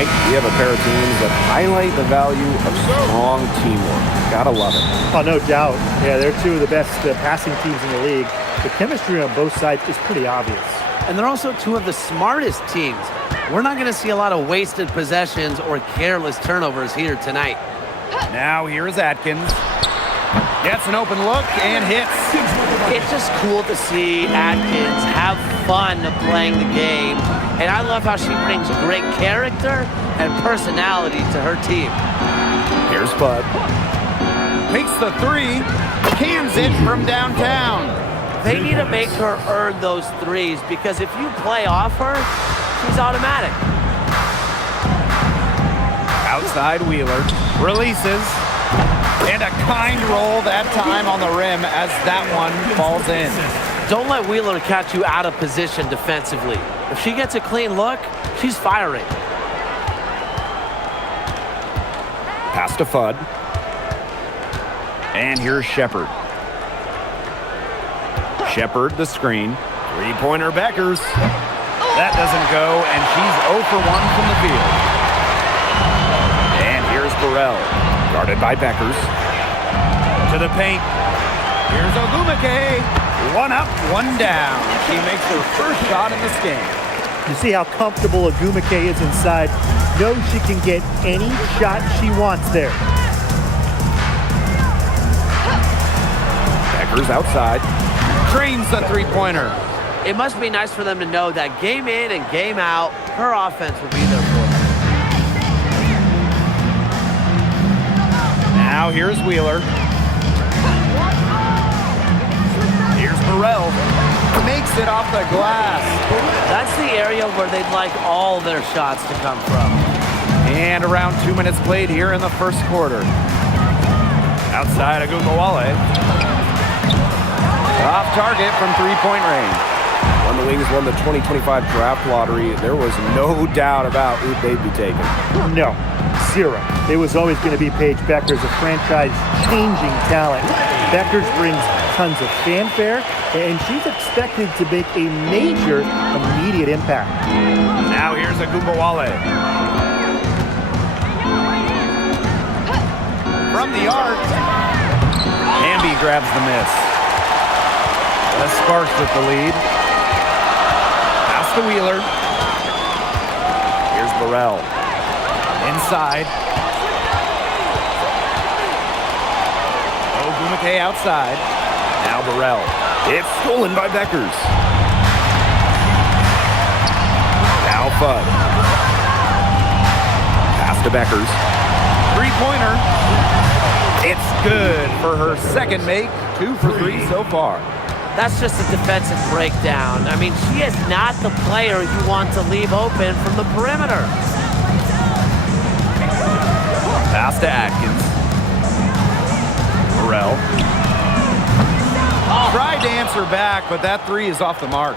Tonight, we have a pair of teams that highlight the value of strong teamwork. Gotta love it. Oh, no doubt. Yeah, they're two of the best passing teams in the league. The chemistry on both sides is pretty obvious. And they're also two of the smartest teams. We're not going to see a lot of wasted possessions or careless turnovers here tonight. Now here's Atkins. Gets an open look and hits. It's just cool to see Atkins have fun playing the game. And I love how she brings great character and personality to her team. Here's Bud. Takes the three. Cans it from downtown. They need to make her earn those threes because if you play off her, she's automatic. Outside Wheeler. Releases. And a kind roll that time on the rim as that one falls in. Don't let Wheeler catch you out of position defensively. If she gets a clean look, she's firing. Pass to Fudd. And here's Shepard. Shepard, the screen. Three-pointer Beckers. That doesn't go, and she's 0 for 1 from the field. And here's Burrell. Guarded by Beckers. To the paint. Here's Ogumake. One up, one down. She makes her first shot in this game. You see how comfortable Ogumake is inside. Knows she can get any shot she wants there. Beckers outside. Trains the three-pointer. It must be nice for them to know that game in and game out, her offense will be there for them. Now here's Wheeler. Here's Burrell. Makes it off the glass. That's the area where they'd like all their shots to come from. And around 2 minutes played here in the first quarter. Outside Agumbawale. Off target from three-point range. When the Wings won the 2025 draft lottery, there was no doubt about who they'd be taking. No, zero. It was always going to be Paige Beckers, a franchise-changing talent. Beckers brings tons of fanfare, and she's expected to make a major immediate impact. Now here's Agumbawale. From the arc. Hamby grabs the miss. The Sparks with the lead. Pass to Wheeler. Here's Burrell. Inside. Ogumake outside. Now Burrell. It's stolen by Beckers. Now Fudd. Pass to Beckers. Three-pointer. It's good for her second make. 2 for 3 so far. That's just a defensive breakdown. I mean, she is not the player you want to leave open from the perimeter. Pass to Atkins. Burrell. Tried to answer back, but that three is off the mark.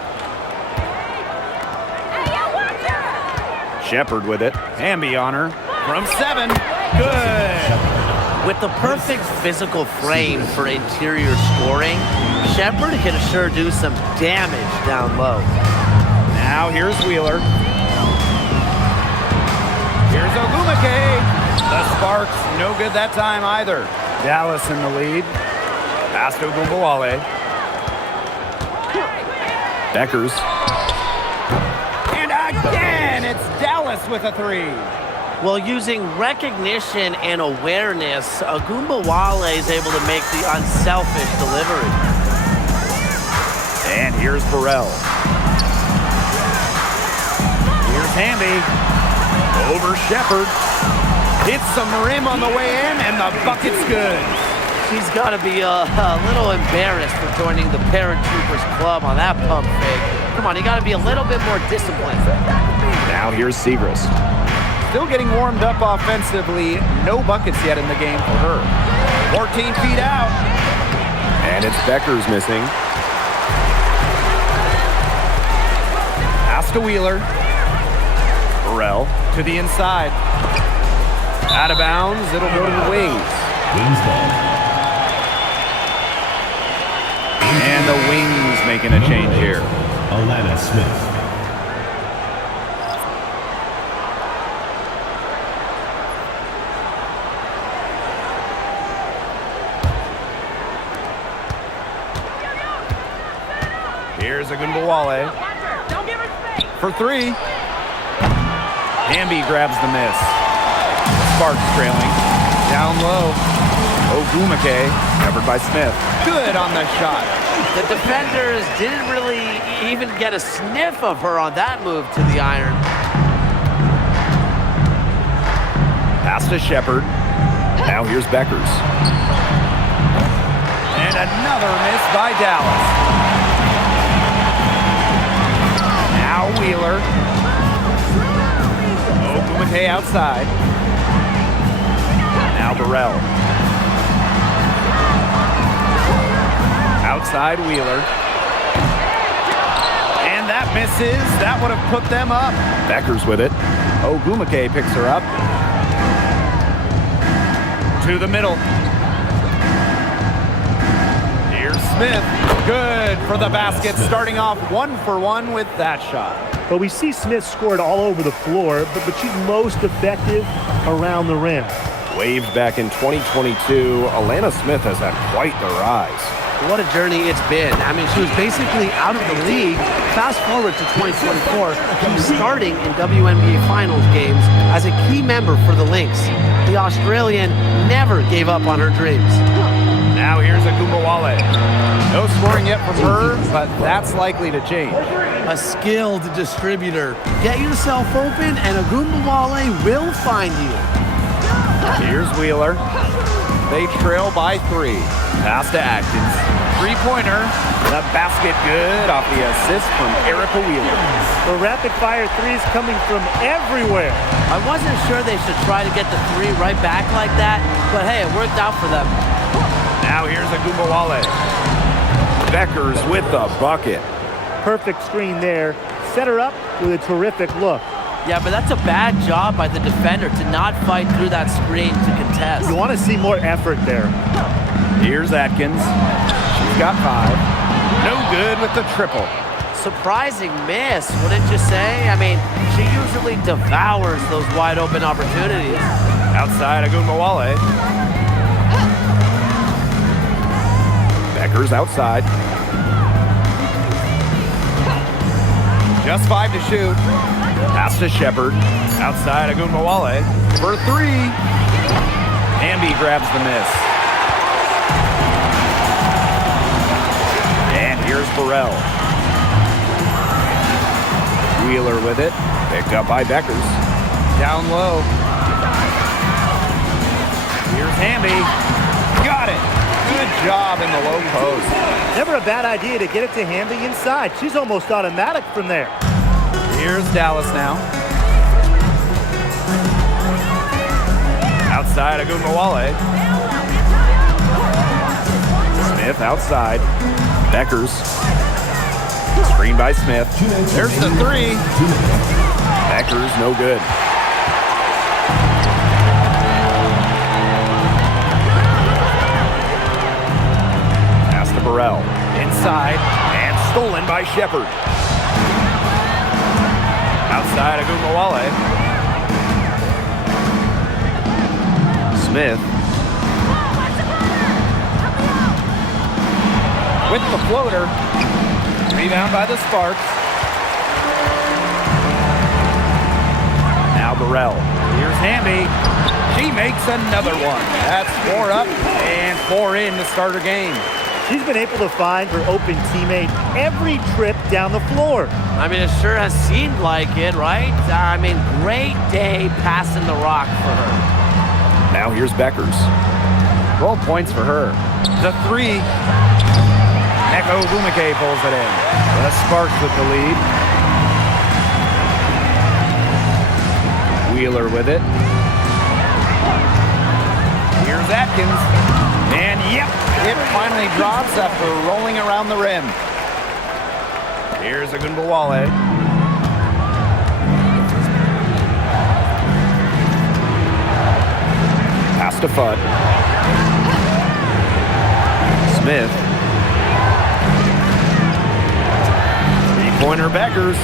Shepard with it. Hamby on her. From 7. Good. With the perfect physical frame for interior scoring, Shepard can sure do some damage down low. Now here's Wheeler. Here's Ogumake. The Sparks, no good that time either. Dallas in the lead. Pass to Ogumbawale. Beckers. And again, it's Dallas with a three. Well, using recognition and awareness, Agumbawale is able to make the unselfish delivery. And here's Burrell. Here's Hamby. Over Shepard. Hits some rim on the way in, and the bucket's good. She's got to be a little embarrassed for joining the Paratroopers Club on that pump fake. Come on, you got to be a little bit more disciplined. Now here's Segrist. Still getting warmed up offensively. No buckets yet in the game for her. 14 feet out. And it's Beckers missing. Pass to Wheeler. Burrell to the inside. Out of bounds. It'll go to the Wings. And the Wings making a change here. Alana Smith. Agunbowale for three. Hamby grabs the miss. Sparks trailing. Down low. Ogumake, covered by Smith. Good on the shot. The defenders didn't really even get a sniff of her on that move to the iron. Pass to Shepard. Now here's Beckers. And another miss by Dallas. Now Wheeler. Ogumake outside. Now Burrell. Outside Wheeler. And that misses. That would have put them up. Beckers with it. Ogumake picks her up. To the middle. Here's Smith. Good for the basket. Starting off 1 for 1 with that shot. But we see Smith scored all over the floor, but she's most effective around the rim. Waived back in 2022, Alana Smith has had quite the rise. What a journey it's been. I mean, she was basically out of the league. Fast forward to 2024, she's starting in WNBA Finals games as a key member for the Lynx. The Australian never gave up on her dreams. Now here's Agunbowale. No scoring yet from her, but that's likely to change. A skilled distributor. Get yourself open and Agunbowale will find you. Here's Wheeler. They trail by 3. Pass to Atkins. Three-pointer. The basket good off the assist from Erica Wheeler. The rapid-fire threes coming from everywhere. I wasn't sure they should try to get the 3 right back like that, but hey, it worked out for them. Now here's Agunbowale. Beckers with the bucket. Perfect screen there. Set her up with a terrific look. Yeah, but that's a bad job by the defender to not fight through that screen to contest. You want to see more effort there. Here's Atkins. She's got 5. No good with the triple. Surprising miss, wouldn't you say? I mean, she usually devours those wide open opportunities. Outside Agunbowale. Beckers outside. Just 5 to shoot. Pass to Shepard. Outside Agunbowale. For 3. Hamby grabs the miss. And here's Burrell. Wheeler with it. Picked up by Beckers. Down low. Here's Hamby. Got it. Good job in the low post. Never a bad idea to get it to Hamby inside. She's almost automatic from there. Here's Dallas now. Outside Agunbowale. Smith outside. Beckers. Screen by Smith. There's the 3. Beckers no good. Pass to Burrell. Inside and stolen by Shepard. Outside Agunbowale. Smith. With the floater. Rebound by the Sparks. Now Burrell. Here's Hamby. She makes another one. That's 4 up and 4 in to start her game. She's been able to find her open teammate every trip down the floor. I mean, it sure has seemed like it, right? I mean, great day passing the rock for her. Now here's Beckers. 12 points for her. The 3. Neko Ogumake pulls it in. The Sparks with the lead. Wheeler with it. Here's Atkins. And yep, it finally drops after rolling around the rim. Here's Agunbowale. Pass to Fudd. Smith. Three-pointer Beckers.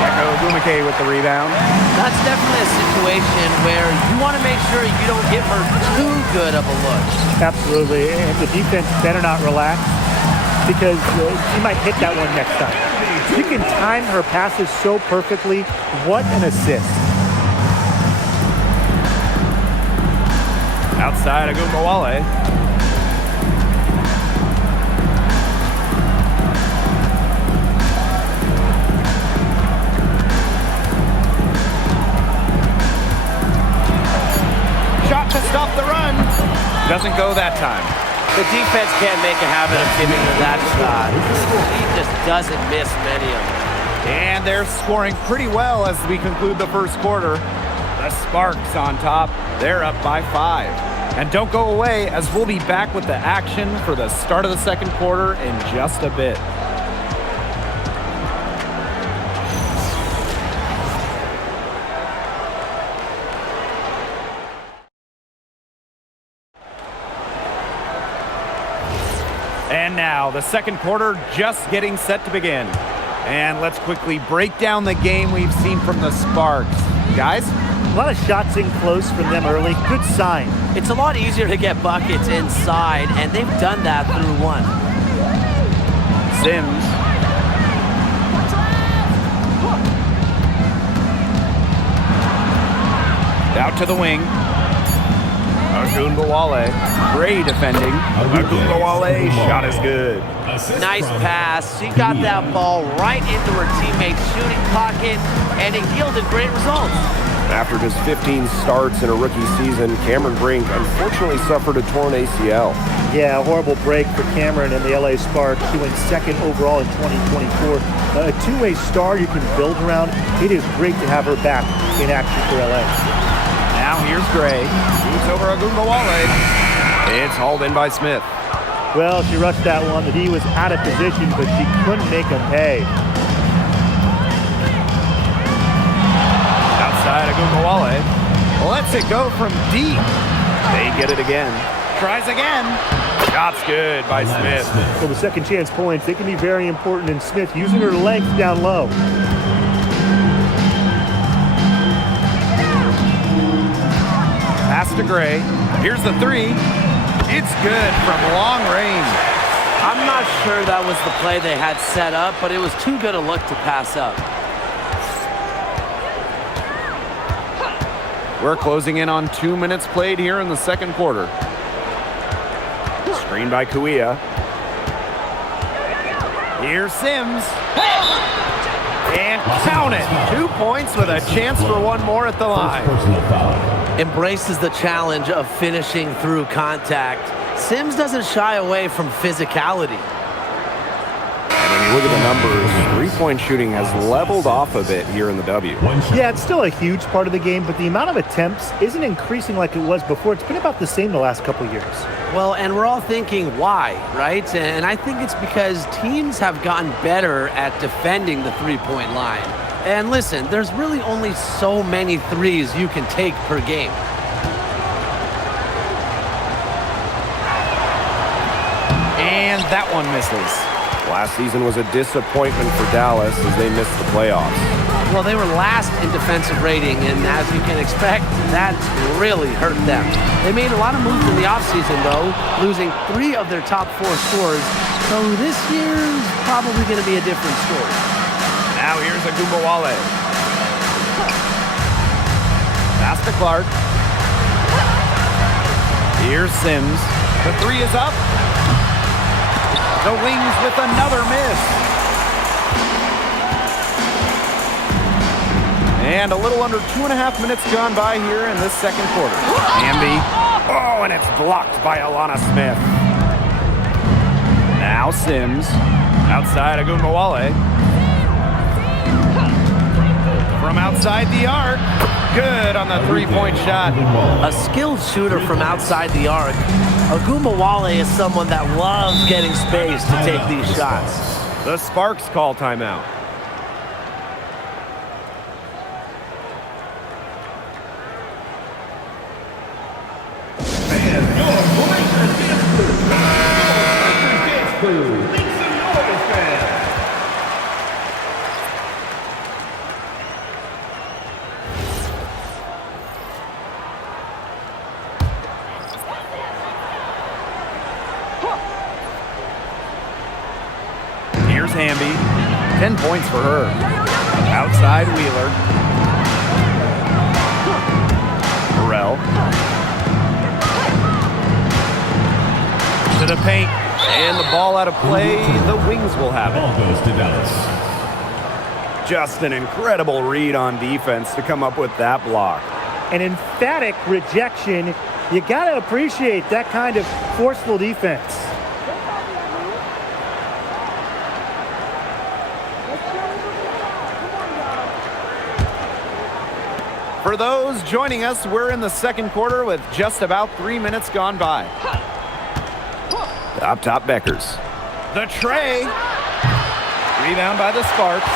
Neko Ogumake with the rebound. That's definitely a situation where you want to make sure you don't give her too good of a look. Absolutely, and the defense better not relax. because she might hit that one next time. She can time her passes so perfectly. What an assist. Outside Agumbawale. Shot to stop the run. Doesn't go that time. The defense can't make a habit of giving her that shot. He just doesn't miss many of them. And they're scoring pretty well as we conclude the first quarter. The Sparks on top. They're up by 5. And don't go away, as we'll be back with the action for the start of the second quarter in just a bit. And now, the second quarter just getting set to begin. And let's quickly break down the game we've seen from the Sparks. Guys? A lot of shots in close from them early. Good sign. It's a lot easier to get buckets inside, and they've done that through one. Sims. Out to the wing. Agumbawale. Great defending. Agumbawale. Shot is good. Nice pass. She got that ball right into her teammate's shooting pocket, and it yielded great results. After just 15 starts in a rookie season, Cameron Brink unfortunately suffered a torn ACL. Yeah, a horrible break for Cameron and the LA Sparks, who went second overall in 2024. A two-way star you can build around. It is great to have her back in action for LA. Now here's Gray. Shoots over Agumbawale. It's hauled in by Smith. Well, she rushed that one. The D was out of position, but she couldn't make him pay. Outside Agumbawale. Lets it go from deep. They get it again. Tries again. Shot's good by Smith. So the second chance points, they can be very important, and Smith using her length down low. Pass to Gray. Here's the three. It's good from long range. I'm not sure that was the play they had set up, but it was too good a look to pass up. We're closing in on 2 minutes played here in the second quarter. Screen by Kuia. Here's Sims. And count it. 2 points with a chance for one more at the line. Embraces the challenge of finishing through contact. Sims doesn't shy away from physicality. And when you look at the numbers, three-point shooting has leveled off a bit here in the W. Yeah, it's still a huge part of the game, but the amount of attempts isn't increasing like it was before. It's been about the same the last couple of years. Well, and we're all thinking why, right? And I think it's because teams have gotten better at defending the three-point line. And listen, there's really only so many threes you can take per game. And that one misses. Last season was a disappointment for Dallas as they missed the playoffs. Well, they were last in defensive rating, and as you can expect, that's really hurt them. They made a lot of moves in the offseason, though, losing 3 of their top 4 scorers. So this year's probably going to be a different story. Now here's Agumbawale. Pass to Clark. Here's Sims. The three is up. The Wings with another miss. And a little under 2.5 minutes gone by here in this second quarter. Amby. Oh, and it's blocked by Alana Smith. Now Sims. Outside Agumbawale. From outside the arc. Good on the three-point shot. A skilled shooter from outside the arc. Agumbawale is someone that loves getting space to take these shots. The Sparks call timeout. Here's Hamby. 10 points for her. Outside Wheeler. Burrell. To the paint. And the ball out of play. The Wings will have it. Ball goes to Dallas. Just an incredible read on defense to come up with that block. An emphatic rejection. You got to appreciate that kind of forceful defense. For those joining us, we're in the second quarter with just about 3 minutes gone by. Up top, Beckers. The tray. Rebound by the Sparks.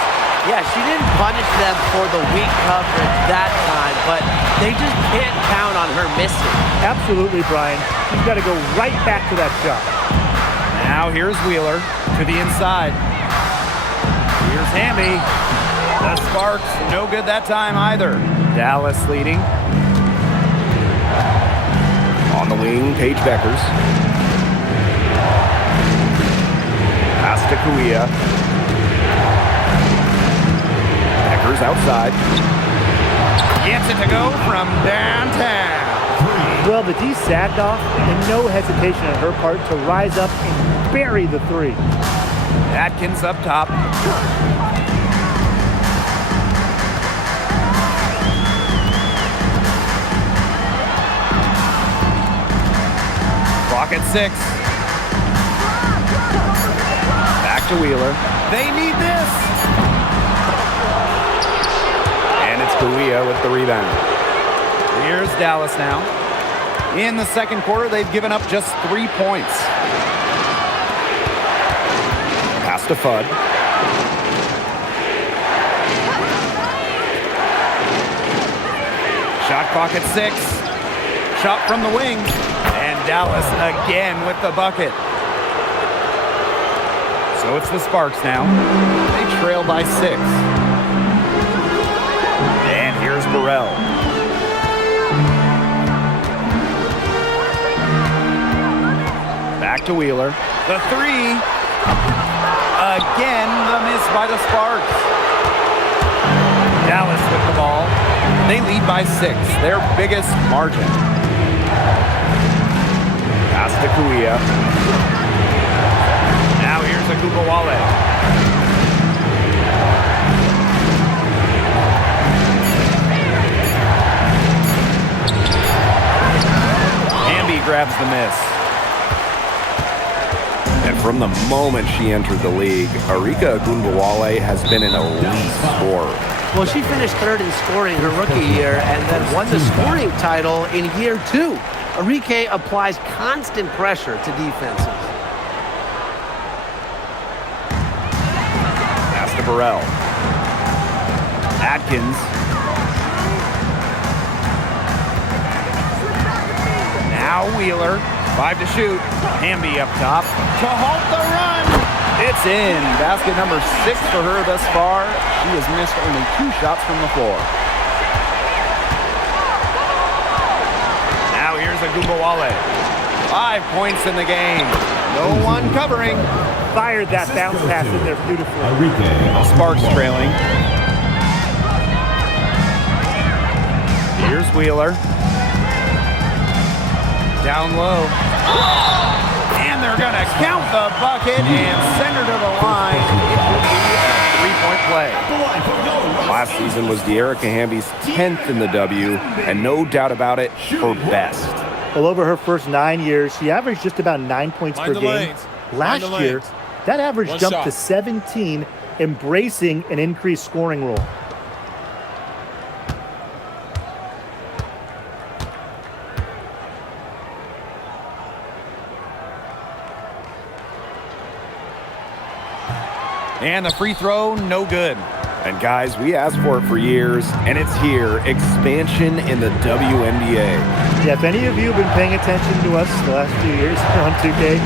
Yeah, she didn't punish them for the weak coverage that time, but they just can't count on her missing. Absolutely, Brian. She's got to go right back to that shot. Now here's Wheeler to the inside. Here's Hamby. The Sparks, no good that time either. Dallas leading. On the wing, Paige Beckers. Pass to Kuia. Beckers outside. Gets it to go from downtown. Well, the D sagged off, and no hesitation on her part to rise up and bury the three. Atkins up top. Clock at 6. Back to Wheeler. They need this. And it's Kuia with the rebound. Here's Dallas now. In the second quarter, they've given up just 3 points. Pass to Fudd. Shot clock at 6. Shot from the wing. And Dallas again with the bucket. So it's the Sparks now. They trail by 6. And here's Burrell. Back to Wheeler. The 3. Again, the miss by the Sparks. Dallas with the ball. They lead by 6, their biggest margin. Pass to Kuia. Now here's Agubawale. Hamby grabs the miss. And from the moment she entered the league, Arika Agubawale has been an elite scorer. Well, she finished third in scoring her rookie year and then won the scoring title in year 2. Arike applies constant pressure to defenses. Pass to Burrell. Atkins. Now Wheeler. 5 to shoot. Hamby up top. To halt the run. It's in. Basket number 6 for her thus far. She has missed only 2 shots from the floor. Now here's Agubawale. 5 points in the game. No one covering. Fired that bounce pass in there beautifully. Sparks trailing. Here's Wheeler. Down low. And they're going to count the bucket and send her to the line. It will be a 3-point play. Last season was De'Erica Hamby's 10th in the W, and no doubt about it, her best. Well, over her first 9 years, she averaged just about 9 points per game. Last year, that average jumped to 17, embracing an increased scoring role. And the free throw, no good. And guys, we asked for it for years, and it's here. Expansion in the WNBA. Yeah, if any of you have been paying attention to us the last few years on 2K,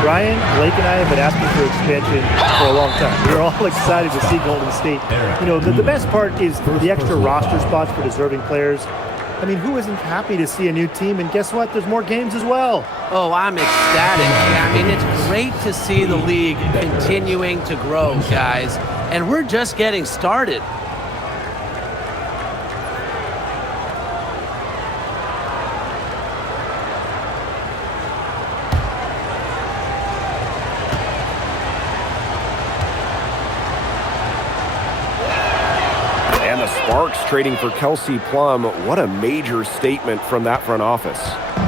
Brian, Blake, and I have been asking for expansion for a long time. We're all excited to see Golden State. You know, the best part is the extra roster spots for deserving players. I mean, who isn't happy to see a new team? And guess what? There's more games as well. Oh, I'm ecstatic. I mean, it's great to see the league continuing to grow, guys. And we're just getting started. And the Sparks trading for Kelsey Plum. What a major statement from that front office.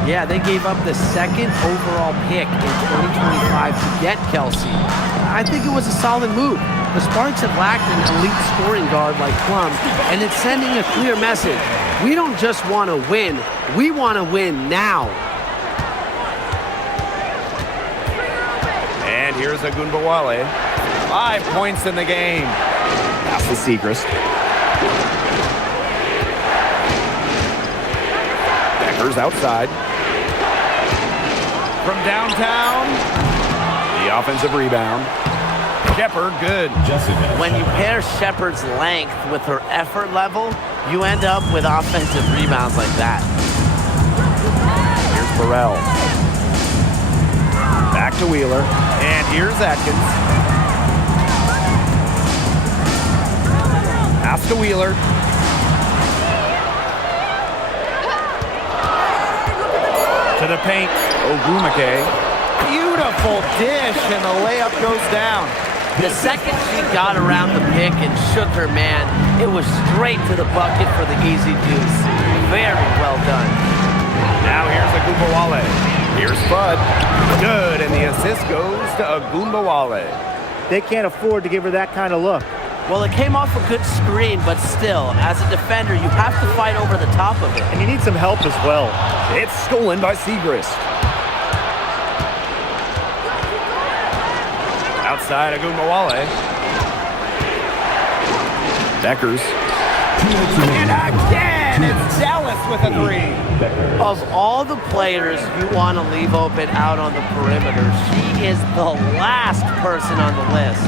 Yeah, they gave up the second overall pick in 2025 to get Kelsey. I think it was a solid move. The Sparks have lacked an elite scoring guard like Plum, and it's sending a clear message. We don't just want to win, we want to win now. And here's Agunbowale. 5 points in the game. Pass to Segrist. Becker's outside. From downtown. The offensive rebound. Shepard, good. When you pair Shepard's length with her effort level, you end up with offensive rebounds like that. Here's Burrell. Back to Wheeler. And here's Atkins. Pass to Wheeler. To the paint. Ogwumike. Beautiful dish, and the layup goes down. The second she got around the pick and shook her man, it was straight to the bucket for the easy deuce. Very well done. Now here's Agunbowale. Here's Bud. Good, and the assist goes to Agunbowale. They can't afford to give her that kind of look. Well, it came off a good screen, but still, as a defender, you have to fight over the top of it. And you need some help as well. It's stolen by Segrist. Outside Agunbowale. Beckers. And again, it's Dallas with a three. Of all the players you want to leave open out on the perimeter, she is the last person on the list.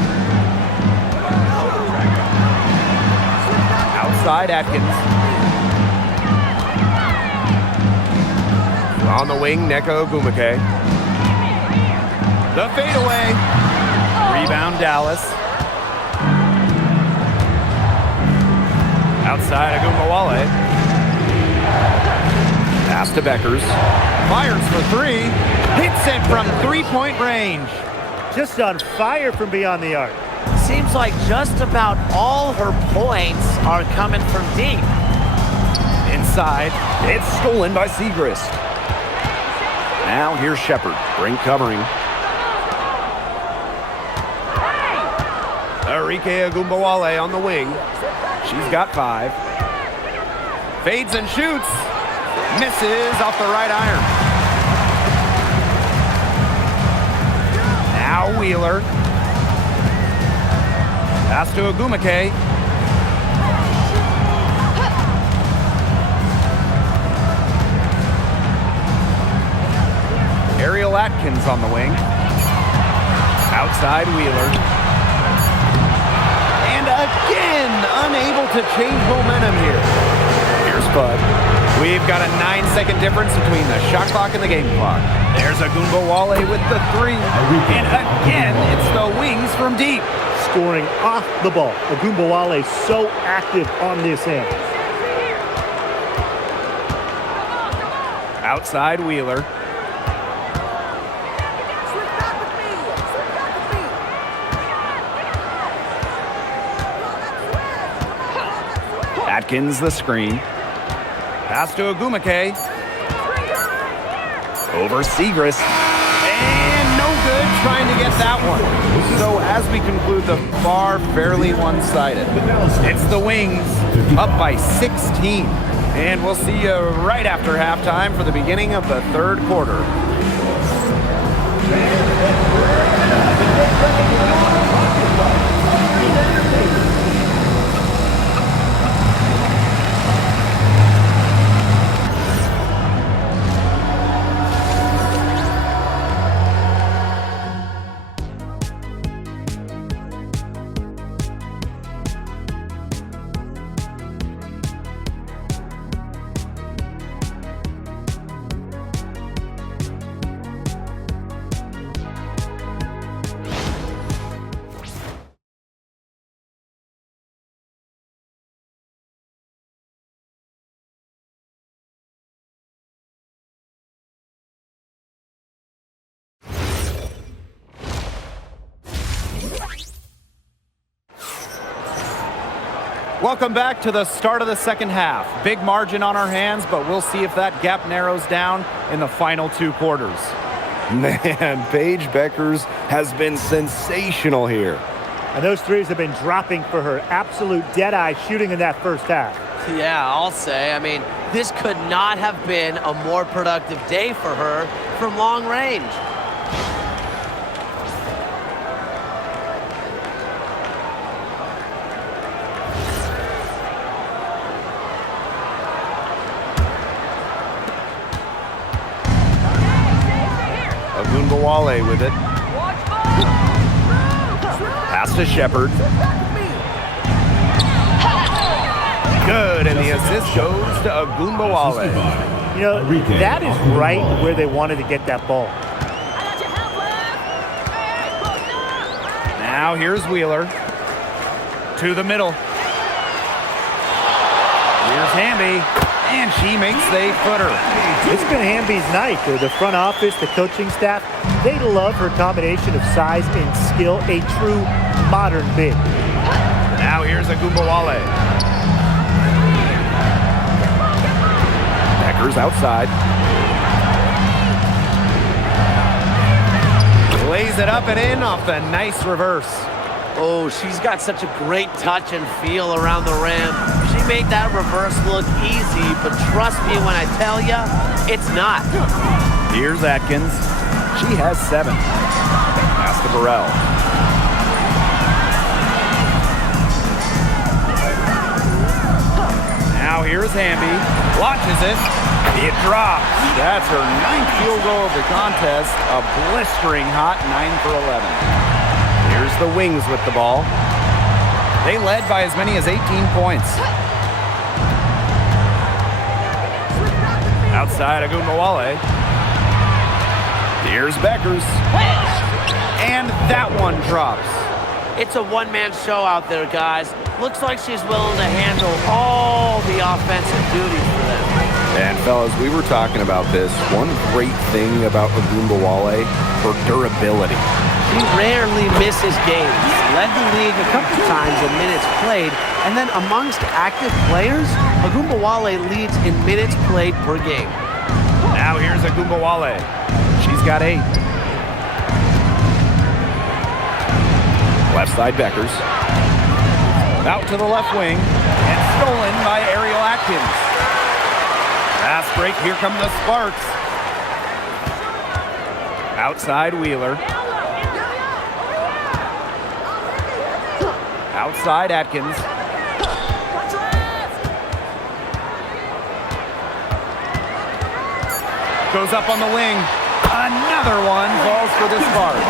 Outside Atkins. On the wing, Nneka Ogwumike. The fadeaway. Rebound Dallas. Outside Agunbowale. Pass to Beckers. Fires for three. Hits it from three-point range. Just on fire from beyond the arc. Seems like just about all her points are coming from deep. Inside. It's stolen by Segrist. Now here's Shepard. Ring covering. Arike Agunbowale on the wing. She's got 5. Fades and shoots. Misses off the right iron. Now Wheeler. Pass to Ogwumike. Ariel Atkins on the wing. Outside Wheeler. And again, unable to change momentum here. Here's Bud. We've got a 9-second difference between the shot clock and the game clock. There's Agunbowale with the three. And again, it's the wings from deep. Scoring off the ball. Agunbowale so active on this end. Outside Wheeler. Atkins the screen. Pass to Ogwumike. Over Segrist. And no good trying to get that one. So as we conclude the bar fairly one-sided, it's the Wings up by 16. And we'll see you right after halftime for the beginning of the third quarter. Welcome back to the start of the second half. Big margin on our hands, but we'll see if that gap narrows down in the final 2 quarters. Man, Paige Bueckers has been sensational here. And those threes have been dropping for her. Absolute dead-eye shooting in that first half. Yeah, I'll say. I mean, this could not have been a more productive day for her from long range. Wale with it. Pass to Shepard. Good, and the assist goes to Agumbawale. You know, that is right where they wanted to get that ball. Now here's Wheeler. To the middle. Here's Hamby. And she makes the footer. It's been Hamby's night. The front office, the coaching staff, they love her combination of size and skill, a true modern big. Now here's Agumbawale. Bueckers outside. Lays it up and in off the nice reverse. Oh, she's got such a great touch and feel around the rim. She made that reverse look easy, but trust me when I tell you, it's not. Here's Atkins. She has 7. Pass to Burrell. Now here's Hamby. Launches it. It drops. That's her 9th field goal of the contest. A blistering hot 9 for 11. Here's the Wings with the ball. They led by as many as 18 points. Outside Agumbawale. Here's Bueckers. And that one drops. It's a one-man show out there, guys. Looks like she's willing to handle all the offensive duties for them. And fellas, we were talking about this. One great thing about Agumbawale, her durability. She rarely misses games. Led the league a couple times in minutes played, and then amongst active players, Agumbawale leads in minutes played per game. Now here's Agumbawale. She's got 8. Left side Bueckers. Out to the left wing, and stolen by Ariel Atkins. Fast break, here come the Sparks. Outside Wheeler. Outside Atkins. Goes up on the wing. Another one falls for the Sparks.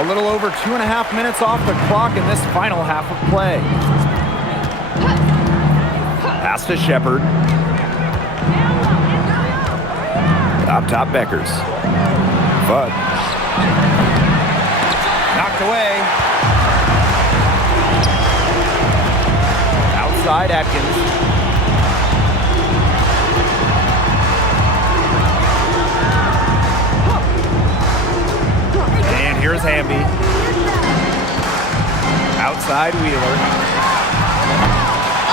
A little over 2.5 minutes off the clock in this final half of play. Pass to Shepard. Top Bueckers. Fudd. Knocked away. Outside Atkins. And here's Hamby. Outside Wheeler.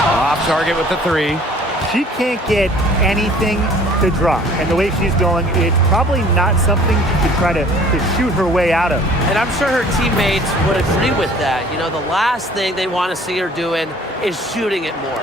Off target with the 3. She can't get anything to drop. And the way she's going, it's probably not something to try to shoot her way out of. And I'm sure her teammates would agree with that. You know, the last thing they want to see her doing is shooting it more.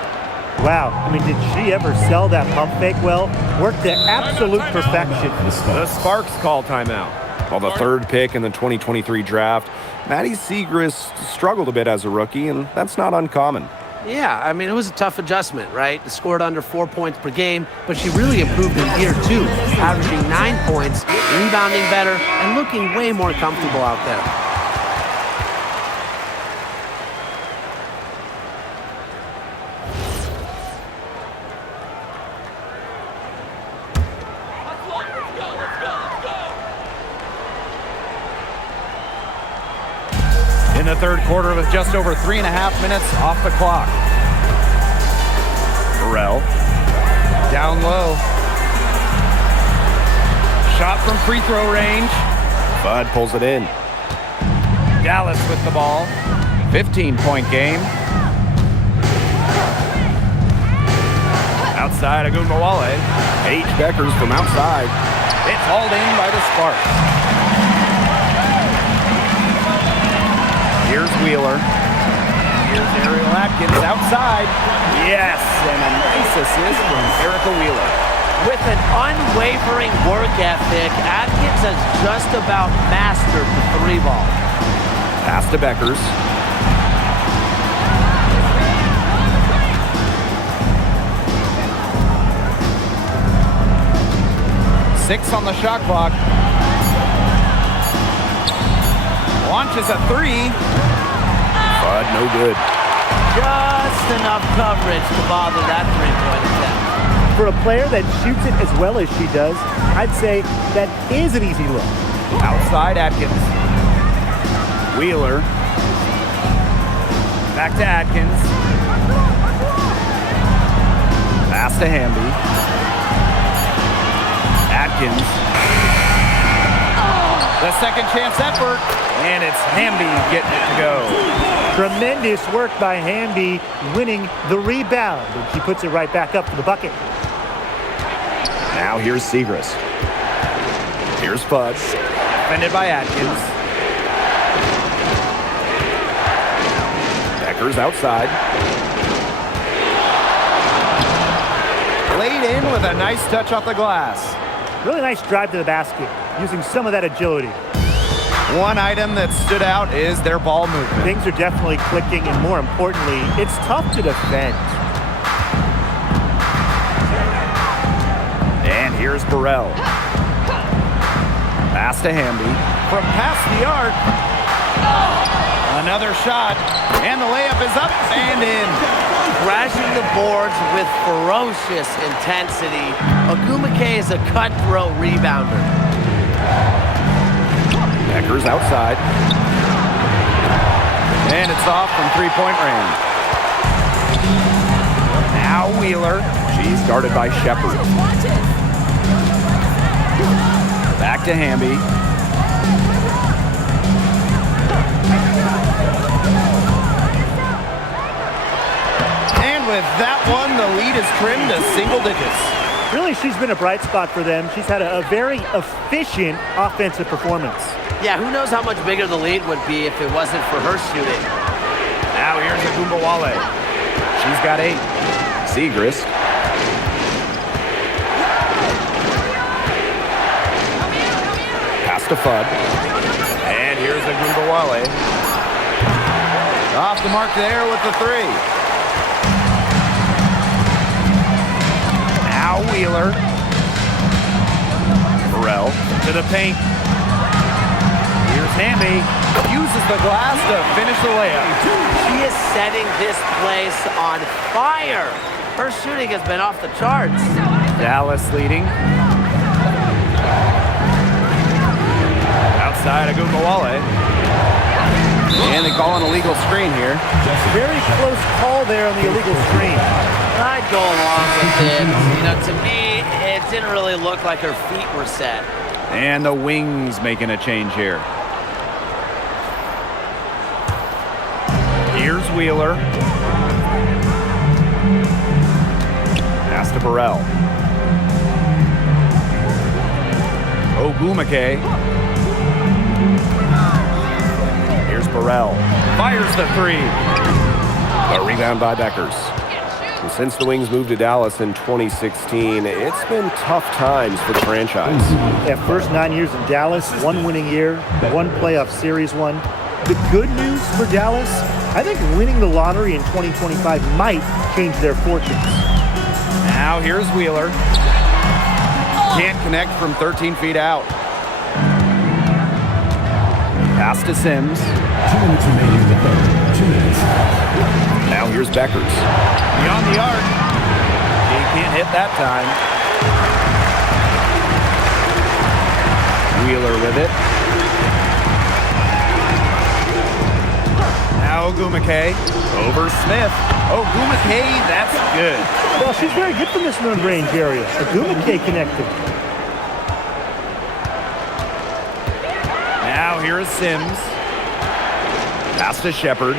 Wow. I mean, did she ever sell that pump fake well? Worked to absolute perfection. The Sparks call timeout. Well, the 3rd pick in the 2023 draft, Maddie Siegrist struggled a bit as a rookie, and that's not uncommon. Yeah, I mean, it was a tough adjustment, right? Scored under 4 points per game, but she really improved in year 2, averaging 9 points, rebounding better, and looking way more comfortable out there. In the 3rd quarter with just over 3.5 minutes off the clock. Burrell. Down low. Shot from free throw range. Fudd pulls it in. Dallas with the ball. 15-point game. Outside Agumbawale. Paige Beckers from outside. It's hauled in by the Sparks. Here's Wheeler. Here's Ariel Atkins outside. Yes, and a nice assist from Erica Wheeler. With an unwavering work ethic, Atkins has just about mastered the three ball. Pass to Beckers. Six on the shot clock. Launches a three. But no good. Just enough coverage to bother that three-point attempt. For a player that shoots it as well as she does, I'd say that is an easy look. Outside Atkins. Wheeler. Back to Atkins. Pass to Hamby. Atkins. The second chance effort, and it's Hamby getting it to go. Tremendous work by Hamby winning the rebound, and she puts it right back up for the bucket. Now here's Segrist. Here's Fudd. Defended by Atkins. Beckers outside. Laid in with a nice touch off the glass. Really nice drive to the basket, using some of that agility. One item that stood out is their ball movement. Things are definitely clicking, and more importantly, it's tough to defend. And here's Burrell. Pass to Hamby. From past the arc. Another shot. And the layup is up and in. Crashing the boards with ferocious intensity. Ogumake is a cutthroat rebounder. Beckers outside. And it's off from three-point range. Now Wheeler. She's guarded by Shepard. Back to Hamby. And with that one, the lead is trimmed to single digits. Really, she's been a bright spot for them. She's had a very efficient offensive performance. Yeah, who knows how much bigger the lead would be if it wasn't for her shooting. Now here's Agumbawale. She's got 8. Segrist. Pass to Fudd. And here's Agumbawale. Off the mark there with the 3. Now Wheeler. Burrell to the paint. Here's Hamby. Uses the glass to finish the layup. She is setting this place on fire. Her shooting has been off the charts. Dallas leading. Outside Agumbawale. And they call an illegal screen here. Very close call there on the illegal screen. I'd go along with it. You know, to me, it didn't really look like her feet were set. And the Wings making a change here. Here's Wheeler. Pass to Burrell. Ogumake. Here's Burrell. Fires the 3. A rebound by Beckers. And since the Wings moved to Dallas in 2016, it's been tough times for the franchise. Yeah, first 9 years in Dallas, 1 winning year, 1 playoff series won. The good news for Dallas, I think winning the lottery in 2025 might change their fortunes. Now here's Wheeler. Can't connect from 13 feet out. Pass to Sims. 2 minutes remaining in the third. 2 minutes. Now here's Beckers. Beyond the arc. He can't hit that time. Wheeler with it. Now Ogumake. Over Smith. Ogumake, that's good. Well, she's very good from this mid-range area. Ogumake connected. Now here is Sims. Pass to Shepard.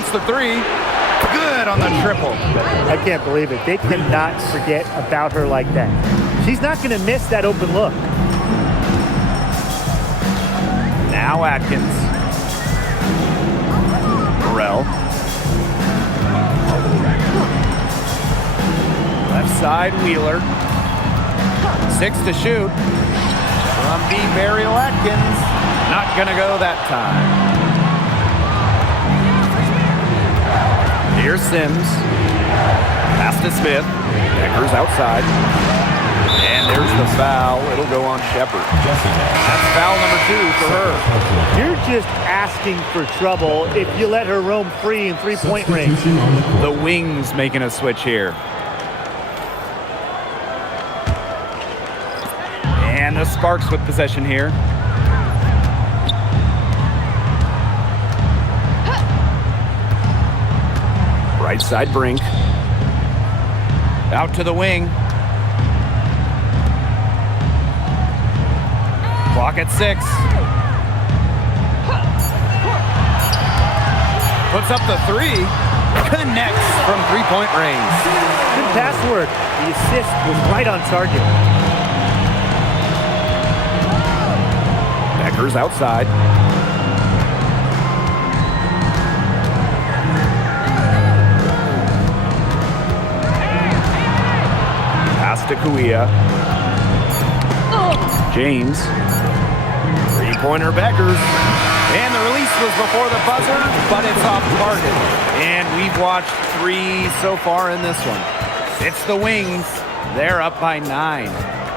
Shoots the three. Good on the triple. I can't believe it. They cannot forget about her like that. She's not going to miss that open look. Now Atkins. Burrell. Left side, Wheeler. 6 to shoot. From B. Burial Atkins. Not going to go that time. Here's Sims. Pass to Smith. Becker's outside. And there's the foul. It'll go on Shepard. That's foul number 2 for her. You're just asking for trouble if you let her roam free in three-point range. The Wings making a switch here. And the Sparks with possession here. Right side, Brink. Out to the wing. Clock at 6. Puts up the 3. Connects from three-point range. Good password. The assist was right on target. Becker's outside. Pass to Kuia. James. Three-pointer Beckers. And the release was before the buzzer, but it's off target. And we've watched 3 so far in this one. It's the Wings. They're up by 9.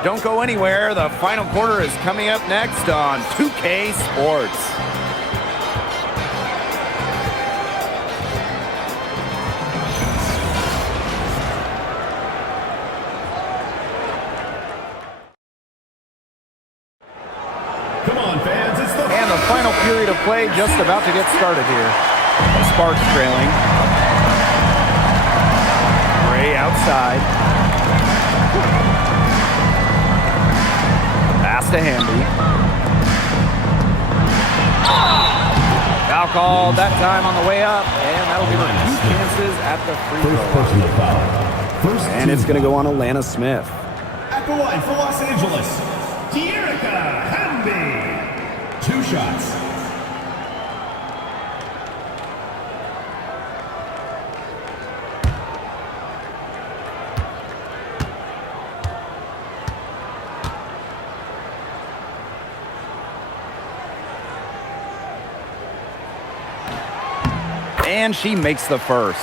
Don't go anywhere. The final quarter is coming up next on 2K Sports. Come on, fans. It's the And the final period of play just about to get started here. The Sparks trailing. Gray outside. Pass to Hamby. Foul called that time on the way up, and that'll give her 2 chances at the free first throw line. personal foul. First And it's going to go on Alana Smith. at the line for Los Angeles, Tierra Hamby. 2 shots. And she makes the first.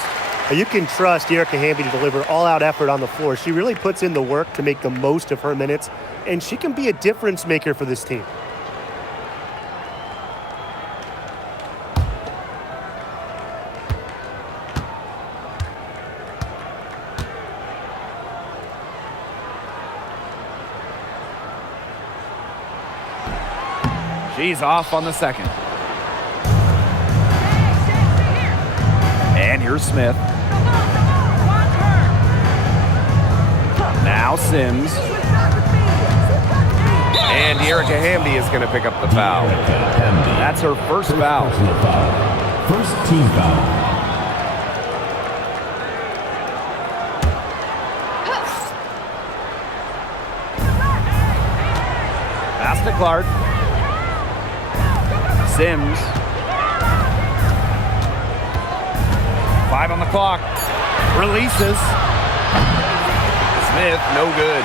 You can trust Erica Hamby to deliver all-out effort on the floor. She really puts in the work to make the most of her minutes, and she can be a difference maker for this team. She's off on the second. And here's Smith. Now Sims. And Erica Hamby is going to pick up the foul. That's her first foul. Personal foul. First team foul. Pass to Clark. Sims. 5 on the clock. Releases. Smith, no good.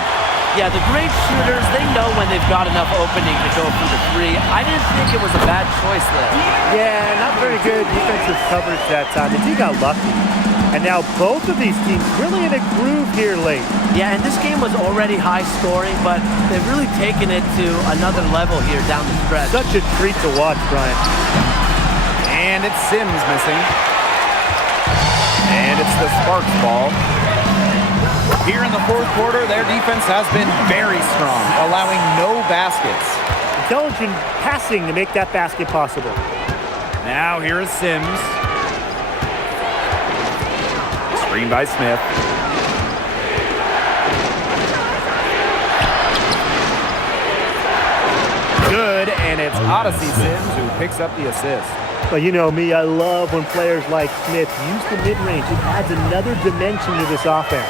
Yeah, the great shooters, they know when they've got enough opening to go for the 3. I didn't think it was a bad choice there. Yeah, not very good defensive coverage that time. The team got lucky. And now both of these teams really in a groove here late. Yeah, and this game was already high scoring, but they've really taken it to another level here down the stretch. Such a treat to watch, Brian. And it's Sims missing. And it's the Sparks ball. Here in the fourth quarter, their defense has been very strong, allowing no baskets. Intelligent passing to make that basket possible. Now here is Sims. Screen by Smith. Good, and it's Odyssey Sims who picks up the assist. Well, you know me, I love when players like Smith use the mid-range. It adds another dimension to this offense.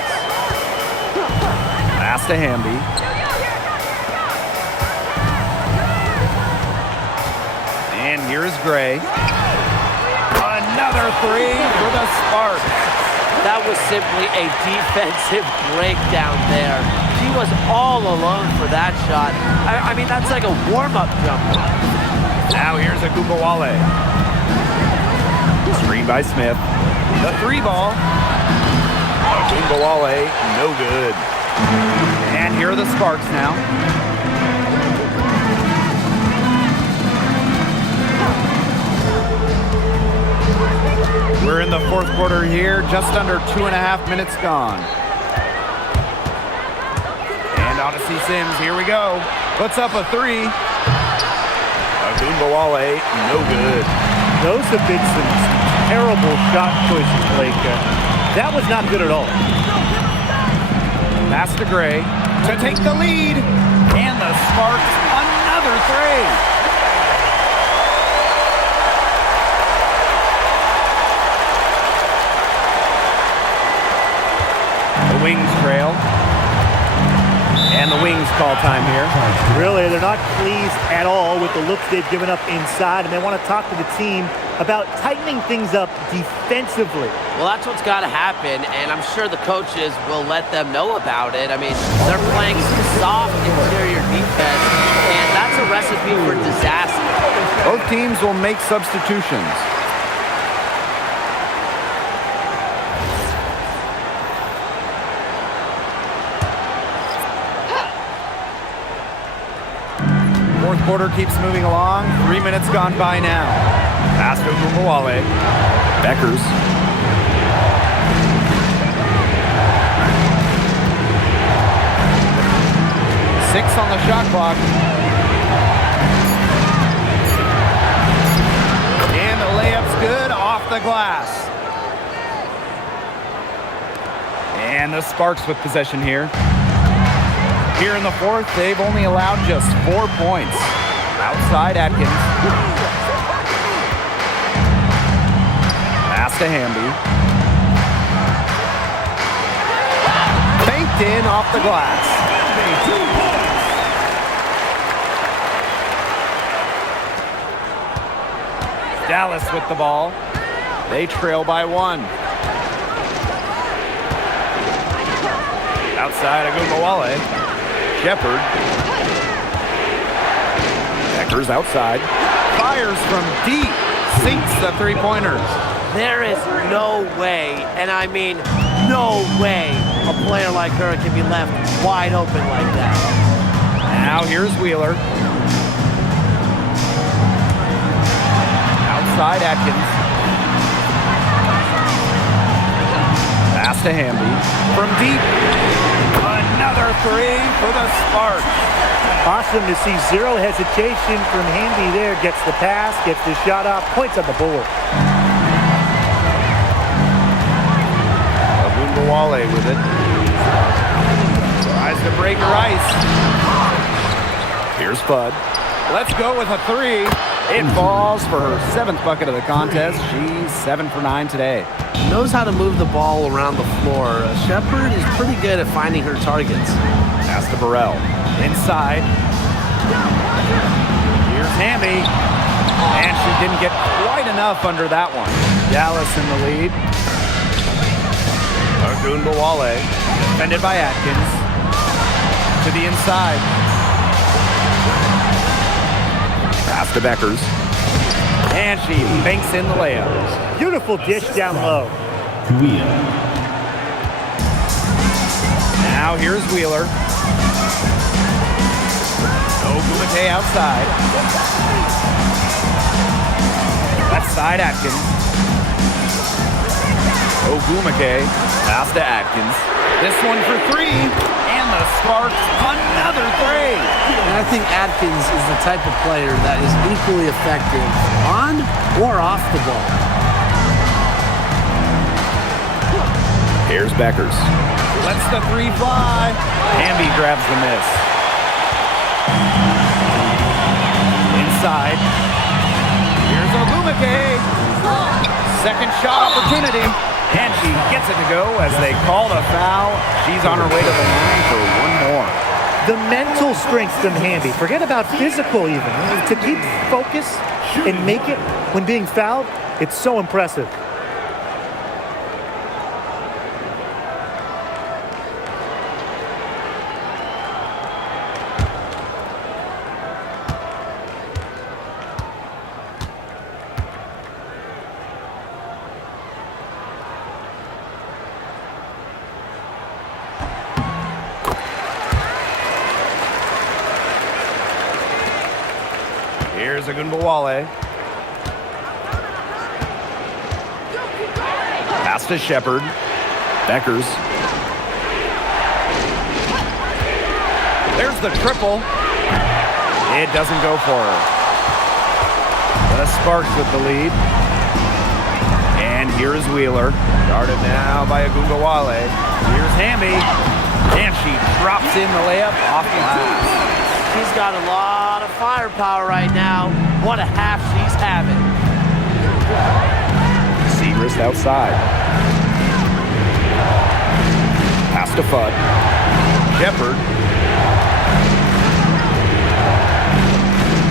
Pass to Hamby. And here's Gray. Another three for the Sparks. That was simply a defensive breakdown there. She was all alone for that shot. I mean, that's like a warm-up jumper. Now here's Agumbawale. Screen by Smith. The three ball. Agumbawale, no good. And here are the Sparks now. We're in the fourth quarter here, just under 2.5 minutes gone. And Odyssey Sims, here we go. Puts up a three. Agumbawale, no good. Those have been some terrible shot choices, Blake. That was not good at all. Pass to Gray to take the lead. And the Sparks, another three. The Wings trail. And the Wings call time here. Really, they're not pleased at all with the looks they've given up inside, and they want to talk to the team about tightening things up defensively. Well, that's what's got to happen, and I'm sure the coaches will let them know about it. I mean, they're playing soft interior defense, and that's a recipe for disaster. Both teams will make substitutions. Fourth quarter keeps moving along. 3 minutes gone by now. Pass to Agumbawale. Beckers. Six on the shot clock. And the layup's good off the glass. And the Sparks with possession here. Here in the fourth, they've only allowed just 4 points. Outside Atkins. Pass to Hamby. Banked in off the glass. Dallas with the ball. They trail by 1. Outside Agumbawale. Shepard. Beckers outside. Fires from deep. Sinks the three-pointers. There is no way, and I mean no way, a player like her can be left wide open like that. Now here's Wheeler. Outside Atkins. Pass to Hamby. From deep. Another three for the Sparks. Awesome to see zero hesitation from Hamby there. Gets the pass, gets the shot off, points on the board. Agumbawale with it. Tries to break her ice. Here's Bud. Let's go with a three. It falls for her 7th bucket of the contest. She's 7 for 9 today. Knows how to move the ball around the floor. Shepard is pretty good at finding her targets. Pass to Burrell. Inside. Here's Hamby. And she didn't get quite enough under that one. Dallas in the lead. Agumbawale. Defended by Atkins. To the inside. Pass to Beckers. And she banks in the layup. Beautiful dish down low. Now here's Wheeler. Ogumake outside. Left side Atkins. Ogumake. Pass to Atkins. This one for three. And the Sparks another three. And I think Atkins is the type of player that is equally effective on or off the ball. Here's Beckers. Lets the three fly. Hamby grabs the miss. Inside. Here's Ogumake. Ogumake. Second shot opportunity. And she gets it to go as they call the foul. She's on her way to the line for one more. The mental strength from Hamby. Forget about physical even. To keep focus and make it when being fouled, it's so impressive. Here's Ogunbowale. Pass to Shepard. Beckers. There's the triple. It doesn't go for her. The Sparks with the lead. And here is Wheeler. Guarded now by Ogunbowale. Here's Hamby. And she drops in the layup off glass. She's got a lot of firepower right now. What a half she's having. Segrist outside. Pass to Fudd. Shepard.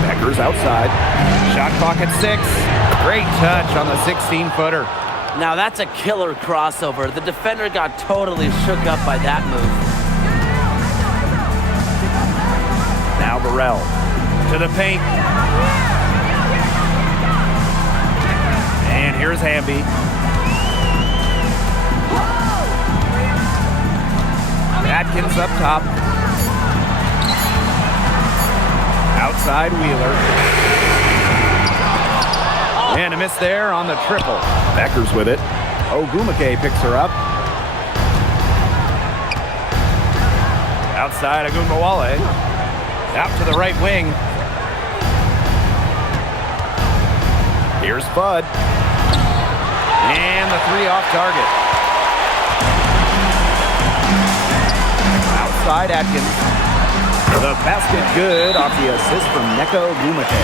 Beckers outside. Shot clock at 6. Great touch on the 16-footer. Now that's a killer crossover. The defender got totally shook up by that move. Now Burrell to the paint. And here's Hamby. Atkins up top. Outside Wheeler. And a miss there on the triple. Beckers with it. Ogumake picks her up. Outside Ogunbowale. Out to the right wing. Here's Fudd. And the three off target. Outside Atkins. The basket good off the assist from Neko Ogumake.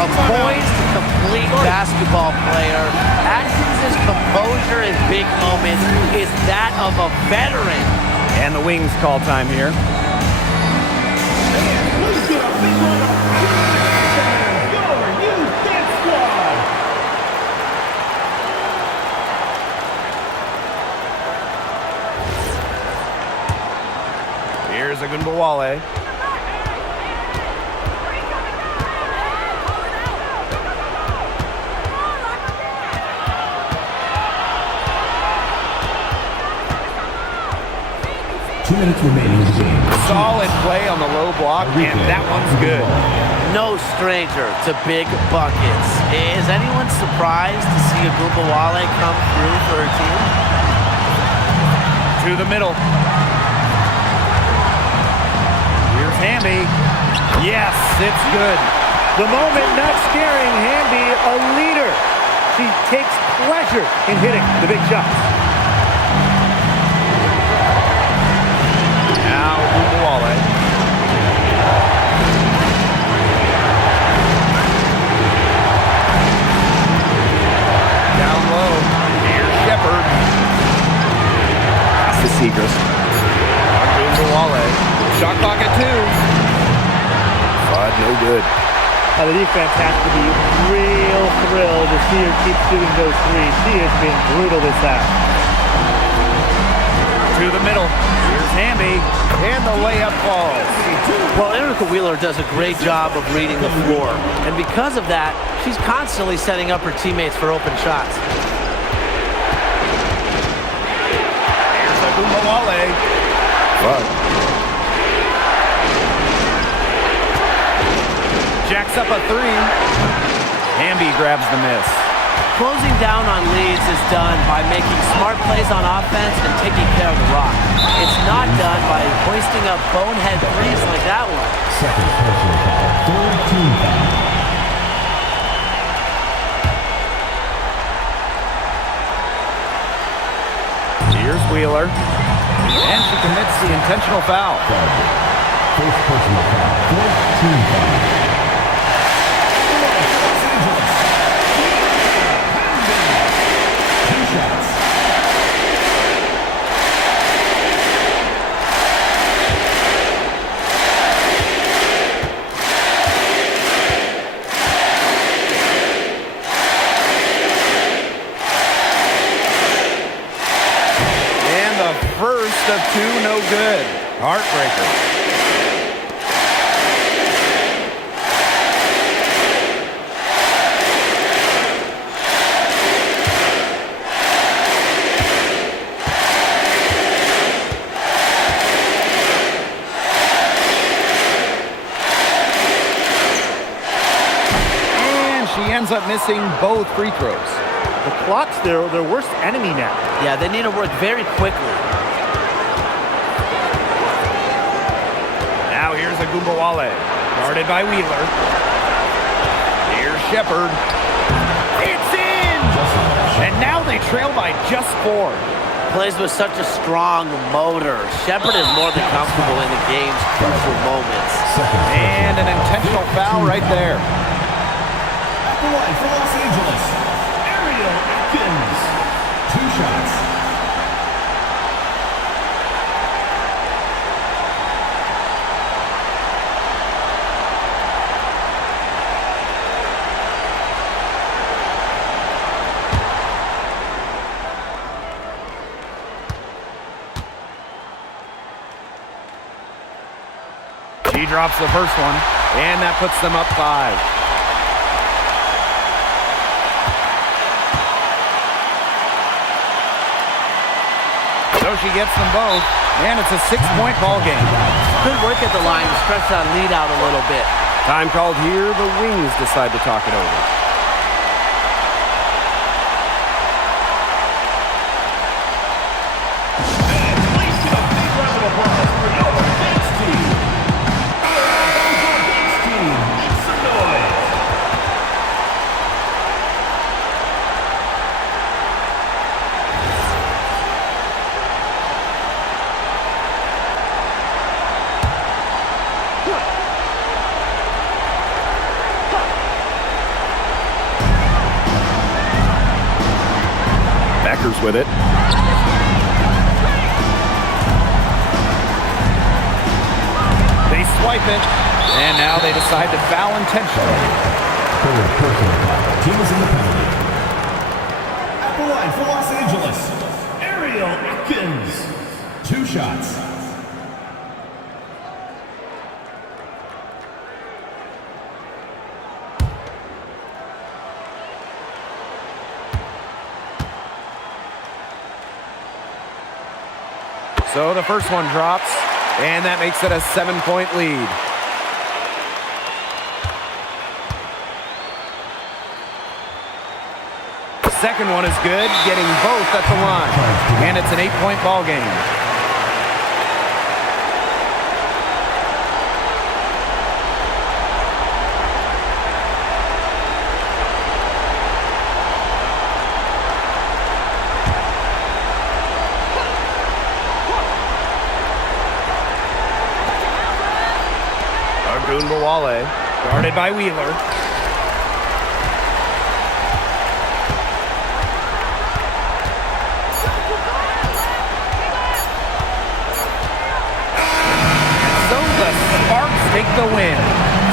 A poised, complete basketball player. Atkins' composure in big moments is that of a veteran. And the Wings call time here. Here's Ogunbowale. Solid play on the low block, and that one's good. No stranger to big buckets. Is anyone surprised to see Ogunbowale come through for her team? To the middle. Here's Hamby. Yes, it's good. The moment not scaring Hamby, a leader. She takes pleasure in hitting the big shots. Now Ogunbowale. Down low. Here's Shepard. Pass to Segrist. Ogunbowale. Shot clock at 2. Fudd, no good. Now the defense has to be real thrilled to see her keep shooting those threes. She has been brutal this half. To the middle. Here's Hamby. And the layup falls. Well, Erica Wheeler does a great job of reading the floor. And because of that, she's constantly setting up her teammates for open shots. Here's Ogunbowale. Fudd. Jacks up a 3. Hamby grabs the miss. Closing down on leads is done by making smart plays on offense and taking care of the rock. It's not done by hoisting up bonehead threes like that one. Second personal foul. Third team foul. Here's Wheeler. And she commits the intentional foul. First personal foul. Fourth team foul. First of two, no good. Heartbreaker. She ends up missing both free throws. The clock's their worst enemy now. Yeah, they need to work very quickly. Now here's Agumbawale, guarded by Wheeler. Here's Shepard. It's in! And now they trail by just 4. Plays with such a strong motor. Shepard is more than comfortable in the game's crucial moments. And an intentional foul right there. For Los Angeles, Ariel Atkins. 2 shots. She drops the first one, and that puts them up 5. So she gets them both, and it's a 6-point ball game. Good work at the line to stretch that lead out a little bit. Time called here. The Wings decide to talk it over. Becker's with it. They swipe it, and now they decide to foul intentionally. Team is in the penalty. At the line for Los Angeles, Ariel Atkins. 2 shots. So the first one drops, and that makes it a 7-point lead. Second one is good, getting both at the line. And it's an 8-point ball game. Agumbawale, guarded by Wheeler. Take the win.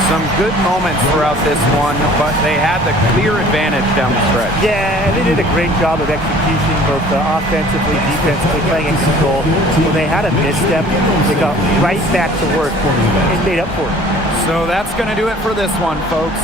Some good moments throughout this one, but they had the clear advantage down the stretch. Yeah, and they did a great job of execution, both offensively, defensively, playing in control. When they had a misstep, they got right back to work and made up for it. So that's going to do it for this one, folks.